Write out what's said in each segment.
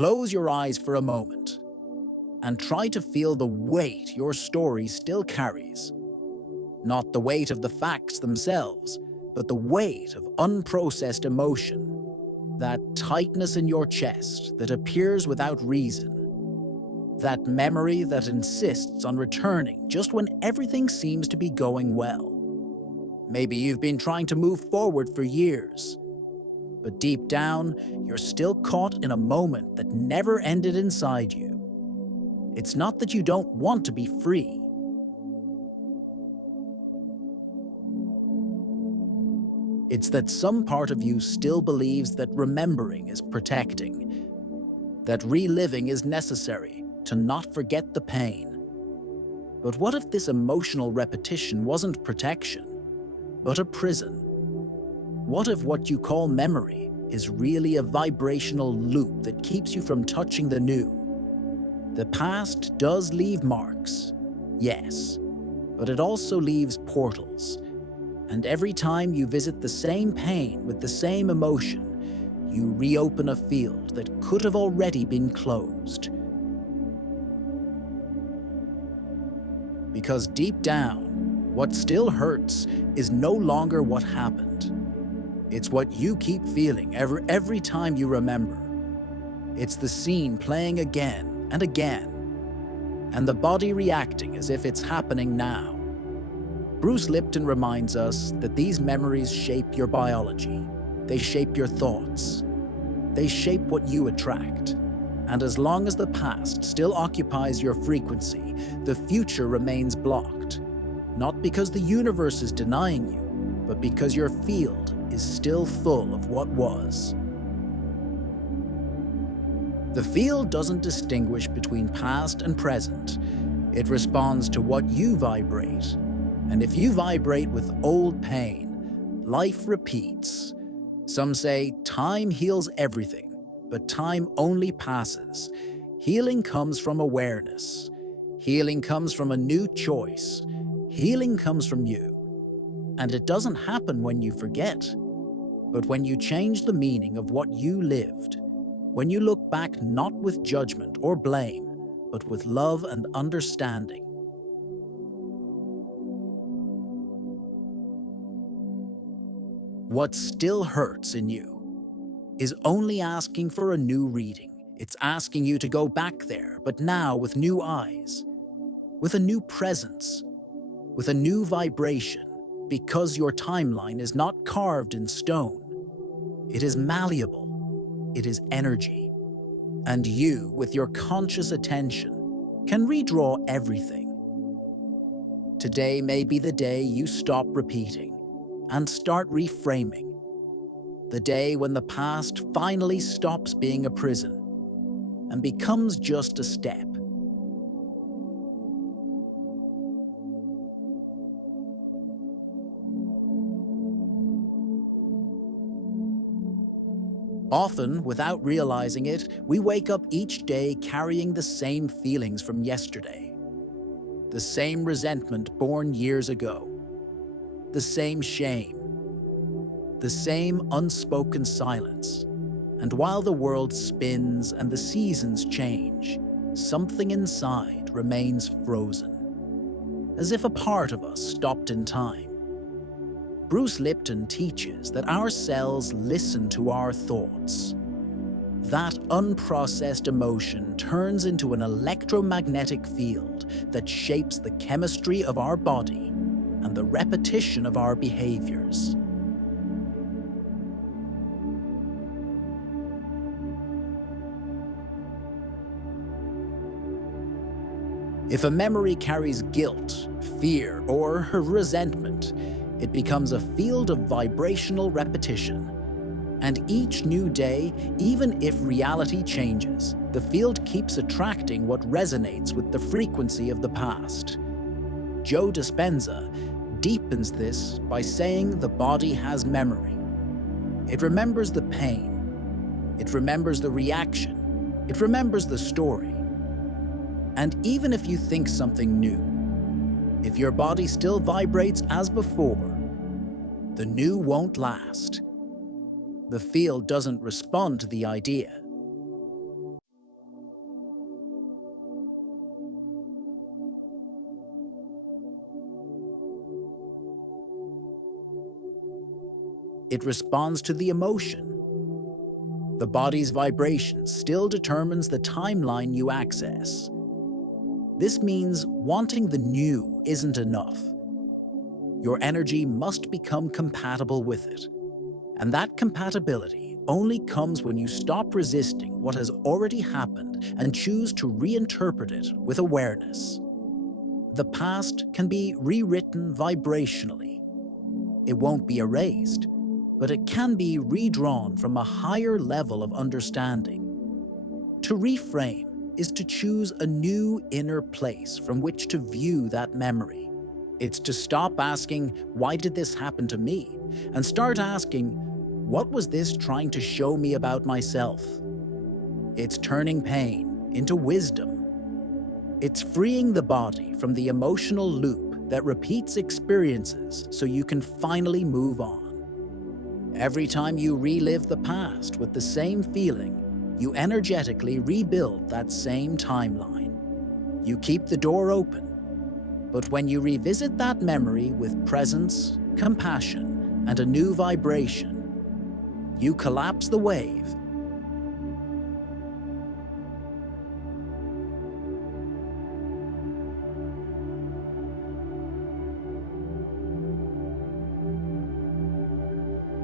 Close your eyes for a moment and try to feel the weight your story still carries. Not the weight of the facts themselves, but the weight of unprocessed emotion. That tightness in your chest that appears without reason. That memory that insists on returning just when everything seems to be going well. Maybe you've been trying to move forward for years, but deep down, you're still caught in a moment that never ended inside you. It's not that you don't want to be free. It's that some part of you still believes that remembering is protecting, that reliving is necessary to not forget the pain. But what if this emotional repetition wasn't protection, but a prison? What if what you call memory is really a vibrational loop that keeps you from touching the new? The past does leave marks, yes, but it also leaves portals. And every time you visit the same pain with the same emotion, you reopen a field that could have already been closed. Because deep down, what still hurts is no longer what happened. It's what you keep feeling every time you remember. It's the scene playing again and again, and the body reacting as if it's happening now. Bruce Lipton reminds us that these memories shape your biology. They shape your thoughts. They shape what you attract. And as long as the past still occupies your frequency, the future remains blocked. Not because the universe is denying you, but because your field is still full of what was. The field doesn't distinguish between past and present. It responds to what you vibrate. And if you vibrate with old pain, life repeats. Some say time heals everything, but time only passes. Healing comes from awareness. Healing comes from a new choice. Healing comes from you. And it doesn't happen when you forget, but when you change the meaning of what you lived. When you look back not with judgment or blame, but with love and understanding. What still hurts in you is only asking for a new reading. It's asking you to go back there, but now with new eyes, with a new presence, with a new vibration, because your timeline is not carved in stone. It is malleable. It is energy. And you, with your conscious attention, can redraw everything. Today may be the day you stop repeating and start reframing. The day when the past finally stops being a prison and becomes just a step. Often, without realizing it, we wake up each day carrying the same feelings from yesterday. The same resentment born years ago. The same shame. The same unspoken silence. And while the world spins and the seasons change, something inside remains frozen, as if a part of us stopped in time. Bruce Lipton teaches that our cells listen to our thoughts. That unprocessed emotion turns into an electromagnetic field that shapes the chemistry of our body and the repetition of our behaviors. If a memory carries guilt, fear, or resentment, it becomes a field of vibrational repetition. And each new day, even if reality changes, the field keeps attracting what resonates with the frequency of the past. Joe Dispenza deepens this by saying the body has memory. It remembers the pain. It remembers the reaction. It remembers the story. And even if you think something new, if your body still vibrates as before, the new won't last. The field doesn't respond to the idea. It responds to the emotion. The body's vibration still determines the timeline you access. This means wanting the new isn't enough. Your energy must become compatible with it. And that compatibility only comes when you stop resisting what has already happened and choose to reinterpret it with awareness. The past can be rewritten vibrationally. It won't be erased, but it can be redrawn from a higher level of understanding. To reframe is to choose a new inner place from which to view that memory. It's to stop asking, "Why did this happen to me?" and start asking, "What was this trying to show me about myself?" It's turning pain into wisdom. It's freeing the body from the emotional loop that repeats experiences so you can finally move on. Every time you relive the past with the same feeling, you energetically rebuild that same timeline. You keep the door open, but when you revisit that memory with presence, compassion, and a new vibration, you collapse the wave.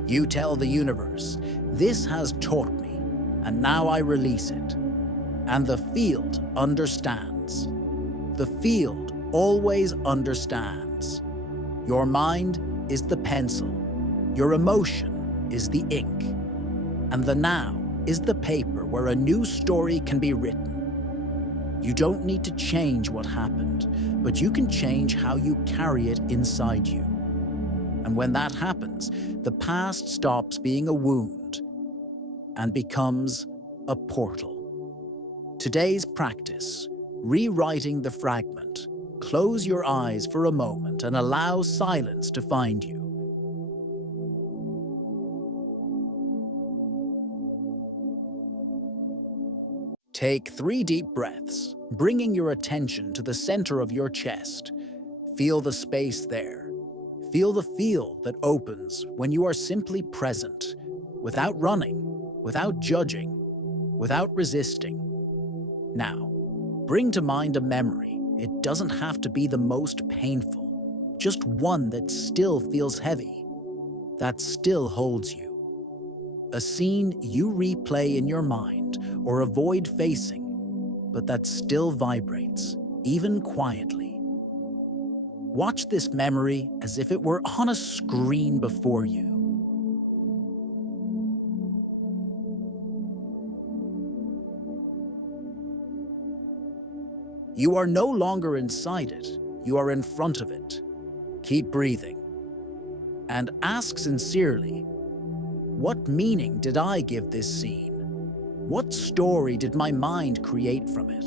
You tell the universe, "This has taught me, and now I release it." And the field understands. The field always understands. Your mind is the pencil, your emotion is the ink, and the now is the paper where a new story can be written. You don't need to change what happened, but you can change how you carry it inside you. And when that happens, the past stops being a wound and becomes a portal. Today's practice, rewriting the fragment. Close your eyes for a moment and allow silence to find you. Take 3 deep breaths, bringing your attention to the center of your chest. Feel the space there. Feel the field that opens when you are simply present, without running, without judging, without resisting. Now, bring to mind a memory. It doesn't have to be the most painful, just one that still feels heavy, that still holds you. A scene you replay in your mind or avoid facing, but that still vibrates, even quietly. Watch this memory as if it were on a screen before you. You are no longer inside it, you are in front of it. Keep breathing. And ask sincerely, what meaning did I give this scene? What story did my mind create from it?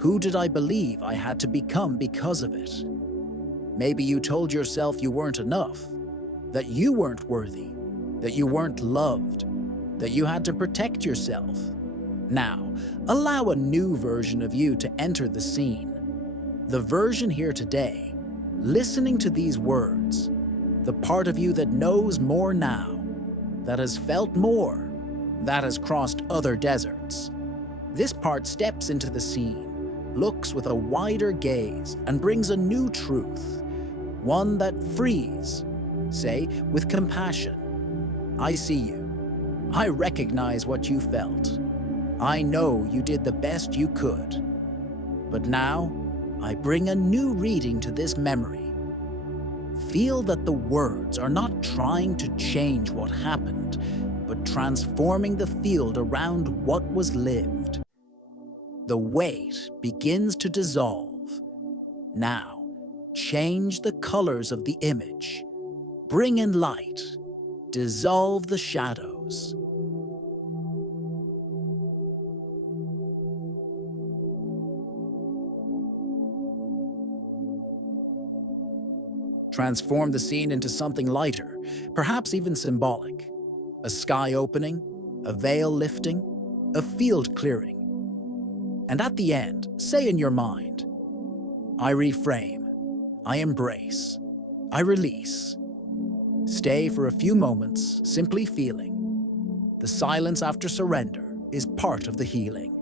Who did I believe I had to become because of it? Maybe you told yourself you weren't enough, that you weren't worthy, that you weren't loved, that you had to protect yourself. Now, allow a new version of you to enter the scene. The version here today, listening to these words, the part of you that knows more now, that has felt more, that has crossed other deserts. This part steps into the scene, looks with a wider gaze, and brings a new truth. One that frees, say, with compassion. I see you. I recognize what you felt. I know you did the best you could. But now, I bring a new reading to this memory. Feel that the words are not trying to change what happened, but transforming the field around what was lived. The weight begins to dissolve. Now, change the colors of the image. Bring in light. Dissolve the shadows. Transform the scene into something lighter, perhaps even symbolic. A sky opening, a veil lifting, a field clearing. And at the end, say in your mind, I reframe, I embrace, I release. Stay for a few moments, simply feeling. The silence after surrender is part of the healing.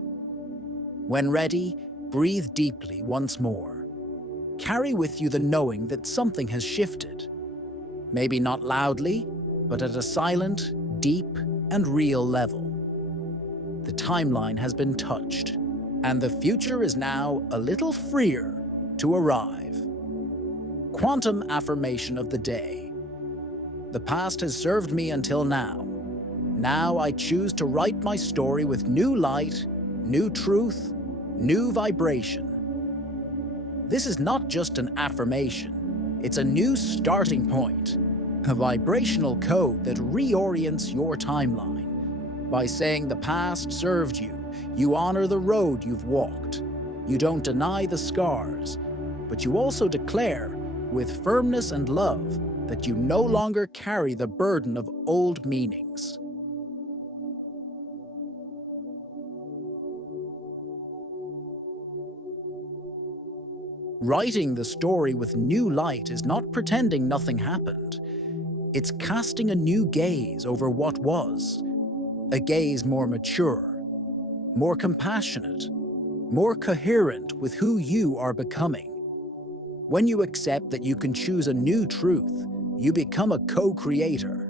When ready, breathe deeply once more. Carry with you the knowing that something has shifted. Maybe not loudly, but at a silent, deep, and real level. The timeline has been touched, and the future is now a little freer to arrive. Quantum affirmation of the day. The past has served me until now. Now I choose to write my story with new light, new truth, new vibration. This is not just an affirmation, it's a new starting point, a vibrational code that reorients your timeline. By saying the past served you, you honor the road you've walked. You don't deny the scars, but you also declare, with firmness and love, that you no longer carry the burden of old meanings. Writing the story with new light is not pretending nothing happened. It's casting a new gaze over what was, a gaze more mature, more compassionate, more coherent with who you are becoming. When you accept that you can choose a new truth, you become a co-creator,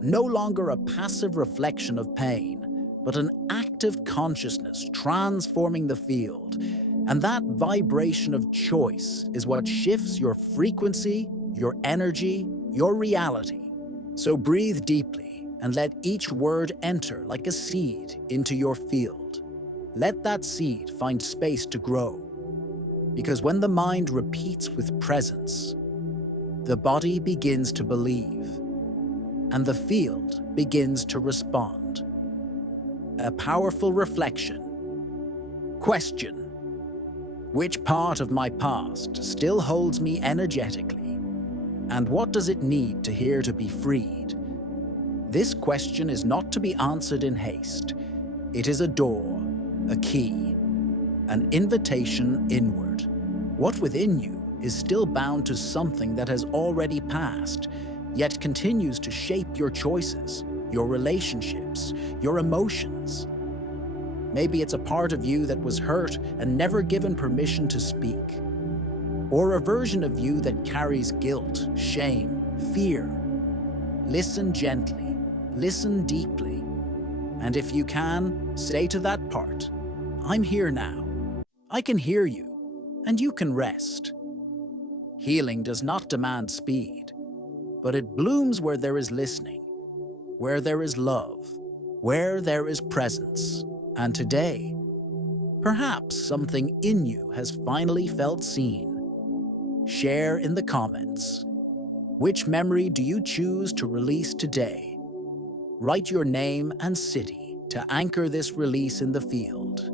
no longer a passive reflection of pain, but an active consciousness transforming the field. And that vibration of choice is what shifts your frequency, your energy, your reality. So breathe deeply and let each word enter like a seed into your field. Let that seed find space to grow. Because when the mind repeats with presence, the body begins to believe, and the field begins to respond. A powerful reflection. Question: which part of my past still holds me energetically? And what does it need to hear to be freed? This question is not to be answered in haste. It is a door, a key, an invitation inward. What within you is still bound to something that has already passed, yet continues to shape your choices, your relationships, your emotions. Maybe it's a part of you that was hurt and never given permission to speak. Or a version of you that carries guilt, shame, fear. Listen gently, listen deeply. And if you can, say to that part, I'm here now. I can hear you, and you can rest. Healing does not demand speed, but it blooms where there is listening, where there is love, where there is presence. And today, perhaps something in you has finally felt seen. Share in the comments. Which memory do you choose to release today? Write your name and city to anchor this release in the field.